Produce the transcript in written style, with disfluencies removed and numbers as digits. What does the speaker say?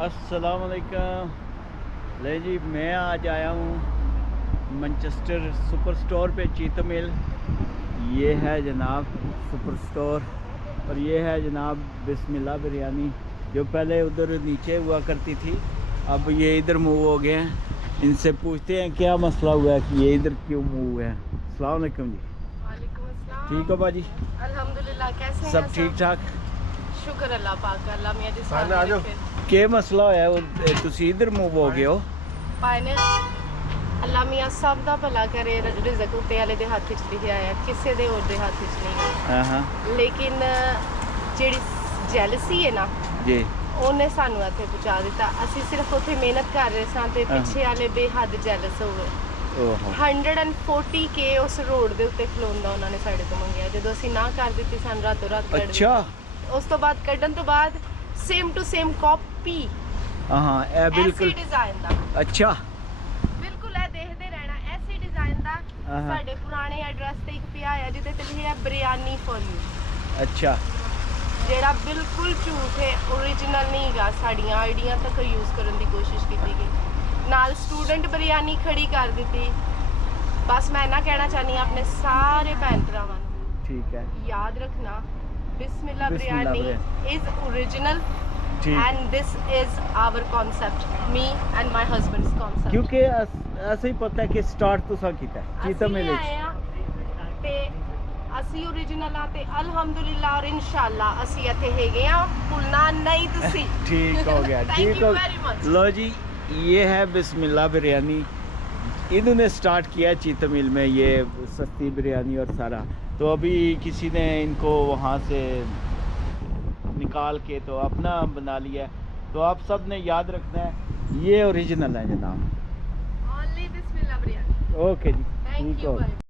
अस्सलाम वालेकुम। ले जी, मैं आज आया हूँ मैनचेस्टर सुपर स्टोर पे, चीतम हिल। ये है जनाब सुपर स्टोर और ये है जनाब बिस्मिल्लाह बिरयानी, जो पहले उधर नीचे हुआ करती थी, अब ये इधर मूव हो गए हैं। इनसे पूछते हैं क्या मसला हुआ है कि ये इधर क्यों मूव हुए हैं। अस्सलाम वालेकुम जी। वालेकुम अस्सलाम। ठीक हो बाजी? अल्हम्दुलिल्लाह। कैसे हैं सब ठीक ठाक? शुक्र अल्लाह पाक का। अल्लाह मियां दी साल क्या मसला होया तुसी इधर मूव हो गए हो? पाने अल्लाह मियां सब दा भला करे। रिज़क उत्ते वाले दे हत्थ च लिखिया है, किसे दे होर दे हत्थ च नहीं। हाँ लेकिन जेड़ी जेलसी है ना जी, ਉਹਨੇ ਸਾਨੂੰ ਇੱਥੇ ਪਹੁੰਚਾ ਦਿੱਤਾ। ਅਸੀਂ ਸਿਰਫ ਉੱਥੇ ਮਿਹਨਤ ਕਰ ਰਹੇ ਸਾਂ ਤੇ ਪਿੱਛੇ ਵਾਲੇ ਬੇਹੱਦ ਜੈਲਸ ਹੋ ਗਏ। ओहो 140K ਉਸ ਰੋਡ ਦੇ ਉੱਤੇ ਖਲੋਣ ਦਾ ਉਹਨਾਂ ਨੇ ਸਾਡੇ ਤੋਂ ਮੰਗਿਆ। ਜਦੋਂ ਅਸੀਂ ਨਾ ਕਰ ਦਿੱਤੀ, ਸਾਨੂੰ ਰਾਤੋਂ ਰਾਤ ਕੱਢ ਦਿੱਤਾ। अच्छा, ਉਸ ਤੋਂ ਬਾਅਦ ਕੱਢਣ ਤੋਂ ਬਾਅਦ ਸੇਮ ਟੂ ਸੇਮ ਕਾਪੀ हाँ ए बिल्कुल ਡਿਜ਼ਾਈਨ ਦਾ। अच्छा, ਬਿਲਕੁਲ ਇਹ ਦੇਖਦੇ ਰਹਿਣਾ। ਐਸੇ ਡਿਜ਼ਾਈਨ ਦਾ ਸਾਡੇ ਪੁਰਾਣੇ ਐਡਰੈਸ ਤੇ ਇੱਕ ਪਿਆ ਹੈ ਜਿਹਦੇ ਤੇ ਲਿਖਿਆ ਬਿਰਿਆਨੀ ਫॉर ਯੂ। अच्छा ਜਿਹੜਾ ਬਿਲਕੁਲ ਝੂਠ ਹੈ, ओरिजिनल ਨਹੀਂ ਹੈਗਾ। ਸਾਡੀਆਂ ਆਈਡੀਆਂ ਤੱਕ ਯੂਜ਼ ਕਰਨ ਦੀ ਕੋਸ਼ਿਸ਼ ਕੀਤੀ ਗਈ, ਨਾਲ ਸਟੂਡੈਂਟ ਬਿਰਿਆਨੀ ਖੜੀ ਕਰ ਦਿੱਤੀ। ਬਸ ਮੈਂ ਨਾ ਕਹਿਣਾ ਚਾਹਨੀ ਹਾਂ ਆਪਣੇ ਸਾਰੇ ਭੈਣ ਭਰਾਵਾਂ ਨੂੰ, ठीक है, याद रखना बिस्मिल्लाह बिस्मिल्लाह बिरयानी is original ठीक। and this is our concept, me and my husband's concept। क्योंकि ऐसे ही पता है कि स्टार्ट तो सा कीता है चीतम हिल ਅਸੀਂ ਆਏ ਆ ਤੇ ਅਸੀਂ original ਆ ਤੇ ਅਲਹਮਦੁਲਿल्लाह और इंशाल्लाह ਅਸੀਂ ਇੱਥੇ ਹੈਗੇ ਆ। ਭੁੱਲਣਾ ਨਹੀਂ ਤੁਸੀਂ। ठीक हो गया। Thank ठीक you हो very much। लो जी, ये है बिस्मिल्लाह बिरयानी। इन्होंने स्टार्ट किया चीतम हिल में ये सस्ती बिरयानी और सारा। तो अभी किसी ने इनको वहाँ से निकाल के तो अपना बना लिया है। तो आप सब ने याद रखना है, ये ओरिजिनल है जनाब। Only बिस्मिल्लाह बिरयानी। ओके जी, Thank ठीक you हो very गया। much।